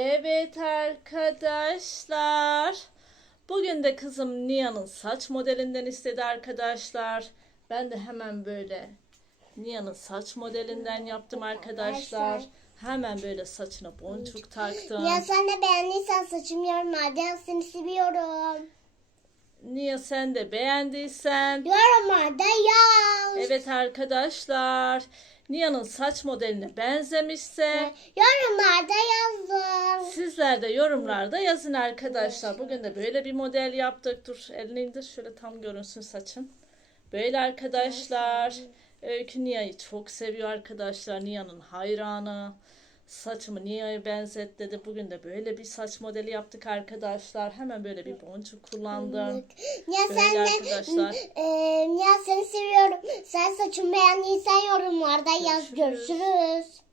Evet arkadaşlar. Bugün de kızım Nia'nın saç modelinden istedi arkadaşlar. Ben de hemen böyle Nia'nın saç modelinden yaptım arkadaşlar. Hemen böyle saçına boncuk taktım. Ya sen de beğendiysen saçım yorumlarda seni seviyorum. Nia sen de beğendiysen. Yorumlarda yaz. Evet arkadaşlar. Nia'nın saç modeline benzemişse Yorumlarda. Sizler de yorumlarda yazın arkadaşlar. Bugün de böyle bir model yaptık. Dur elini indir şöyle tam görünsün saçın. Böyle arkadaşlar. Öykü Nia'yı çok seviyor arkadaşlar. Nia'nın hayranı. Saçımı Nia'ya benzet dedi. Bugün de böyle bir saç modeli yaptık arkadaşlar. Hemen böyle bir boncuk kullandım. Ya Böyle sen de arkadaşlar. e, ya seni seviyorum. Sen saçımı beğendiysen yorumlarda yaz. Görüşürüz. Görüşürüz.